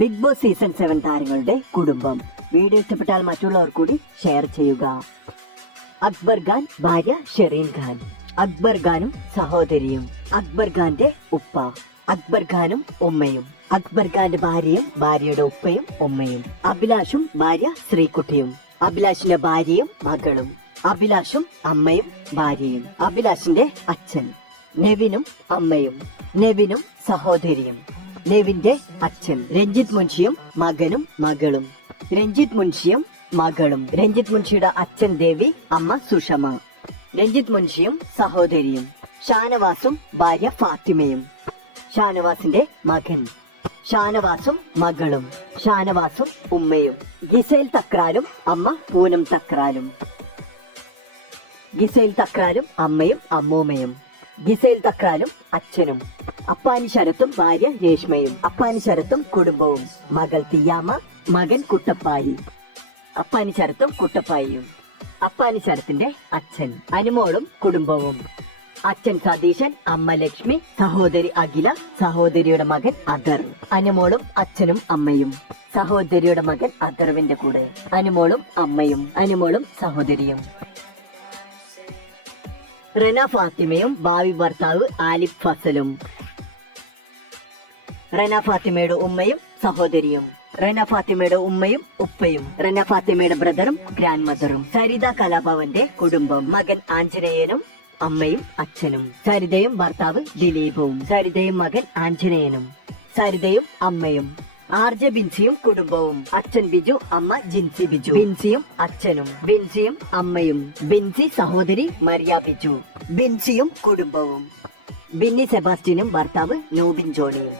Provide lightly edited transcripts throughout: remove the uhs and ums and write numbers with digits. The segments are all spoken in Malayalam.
ബിഗ് ബോസ് സീസൺ 7 താരങ്ങളുടെ കുടുംബം. വീഡിയോ ഇഷ്ടപ്പെട്ടാൽ മറ്റുള്ളവർ കൂടി ഷെയർ ചെയ്യുക. അക്ബർ ഖാൻ, ഭാര്യ ഷെറീൻ ഖാൻ. അക്ബർ ഖാനും സഹോദരിയും. അക്ബർ ഖാന്റെ ഉപ്പ. അക്ബർ ഖാനും ഉമ്മയും. അക്ബർ ഖാന്റെ ഭാര്യയും ഭാര്യയുടെ ഉപ്പയും ഉമ്മയും. അഭിലാഷും ഭാര്യ ശ്രീകുട്ടിയും. അഭിലാഷിന്റെ ഭാര്യയും മകളും. അഭിലാഷും അമ്മയും ഭാര്യയും. അഭിലാഷിന്റെ അച്ഛൻ. നെവിനും അമ്മയും. നെവിനും സഹോദരിയും. നെവിന്റെ അച്ഛൻ. രഞ്ജിത്ത് മുൻഷിയും മകനും മകളും. രഞ്ജിത്ത് മുൻഷിയും മകളും. രഞ്ജിത്ത് മുൻഷിയുടെ അച്ഛൻ ദേവി, അമ്മ സുഷമ. രഞ്ജിത്ത് മുൻഷിയും സഹോദരിയും. ഷാനവാസും ഭാര്യ ഫാത്തിമയും. ഷാനവാസിന്റെ മകൻ. ഷാനവാസും മകളും. ഷാനവാസും ഉമ്മയും. ഗിസേൽ തക്രാലും അമ്മ പൂനം തക്രാലും. ഗിസേൽ തക്രാലും അമ്മയും അമ്മൂമ്മയും. ഗിസേൽ തക്രാലും അച്ഛനും. അപ്പാനി ശരത്തും ഭാര്യ രേഷ്മയും. അപ്പാനി ശരത്തും കുടുംബവും. മകൾ തിയാമ്മ, മകൻ കുട്ടപ്പായി. അപ്പാനി ശരത്തും കുട്ടപ്പായിയും. അപ്പാനി ശരത്തിന്റെ അച്ഛൻ. അനുമോളും കുടുംബവും. അച്ഛൻ സതീശൻ, അമ്മ ലക്ഷ്മി, സഹോദരി അഖില, സഹോദരിയുടെ മകൻ അദർ. അനുമോളും അച്ഛനും അമ്മയും. സഹോദരിയുടെ മകൻ അദർവിന്റെ കൂടെ. അനുമോളും അമ്മയും. അനുമോളും സഹോദരിയും. റെന ഫാത്തിമയും ഭാവി ഭർത്താവ് ആലിഫ് ഫസലും. റെന ഫാത്തിമയുടെ ഉമ്മയും സഹോദരിയും. റെന ഫാത്തിമയുടെ ഉമ്മയും ഉപ്പയും. റെന ഫാത്തിമയുടെ ബ്രദറും ഗ്രാൻഡ് മദറും. സരിത കലാഭവന്റെ കുടുംബം. മകൻ ആഞ്ജനേയനും അമ്മയും അച്ഛനും. സരിതയും ഭർത്താവ് ദിലീപും. സരിതയും മകൻ ആഞ്ജനേയനും. സരിതയും അമ്മയും. ആർജ ബിൻസിയും കുടുംബവും. അച്ഛൻ ബിജു, അമ്മ ജിൻസി ബിജു. ബിൻസിയും അച്ഛനും. ബിൻസിയും അമ്മയും. ബിൻസി സഹോദരി മരിയ ബിജു. ബിൻസിയും കുടുംബവും. ബിന്നി സെബാസ്റ്റ്യനും ഭർത്താവ് നോബിൻ ജോണിയും.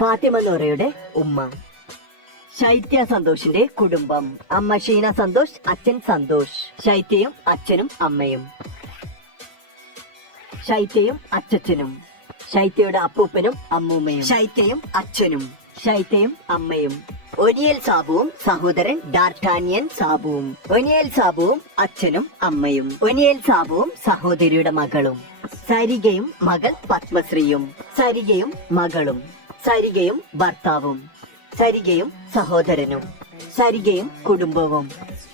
ഫാത്തിമ നോറയുടെ ഉമ്മ. ശൈത്യ സന്തോഷിന്റെ കുടുംബം. അമ്മ ഷീന സന്തോഷ്, അച്ഛൻ സന്തോഷ്. ശൈത്യയും അച്ഛനും അമ്മയും. ശൈത്യയും അച്ഛനും. ശൈത്യയുടെ അപ്പൂപ്പനും അമ്മൂമ്മയും. ശൈത്യയും അച്ഛനും. ശൈത്യയും അമ്മയും. ഒനിയൽ സാബുവും സഹോദരൻ ഡാർട്ടാനിയൻ സാബുവും. ഒനിയൽ സാബുവും അച്ഛനും അമ്മയും. ഒനിയൽ സാബുവും സഹോദരിയുടെ മകളും. സരികയും മകൾ പത്മശ്രീയും. സരികയും മകളും. സരികയും ഭർത്താവും. സരികയും സഹോദരനും. സരികയും കുടുംബവും.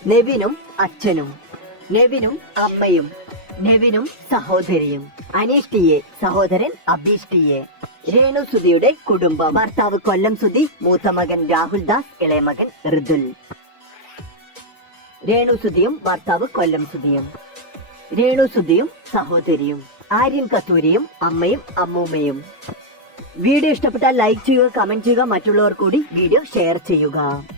നെവിനും അച്ഛനും. നെവിനും അമ്മയും. നെവിനും സഹോദരിയും. അനീഷ് ടി എ, സഹോദരൻ അബീഷ് ടി എ. രേണു സുധിയുടെ കുടുംബം. ഭർത്താവ് കൊല്ലം സുധി, മൂത്ത മകൻ രാഹുൽ ദാസ്, ഇളയ മകൻ ഋതുൽ. രേണു സുധിയും ഭർത്താവ് കൊല്ലം സുധിയും. രേണു സുധിയും സഹോദരിയും. ആര്യൻ കത്തൂരിയും അമ്മയും അമ്മൂമ്മയും. വീഡിയോ ഇഷ്ടപ്പെട്ടാൽ ലൈക്ക് ചെയ്യുക, കമന്റ് ചെയ്യുക, മറ്റുള്ളവർ കൂടി വീഡിയോ ഷെയർ ചെയ്യുക.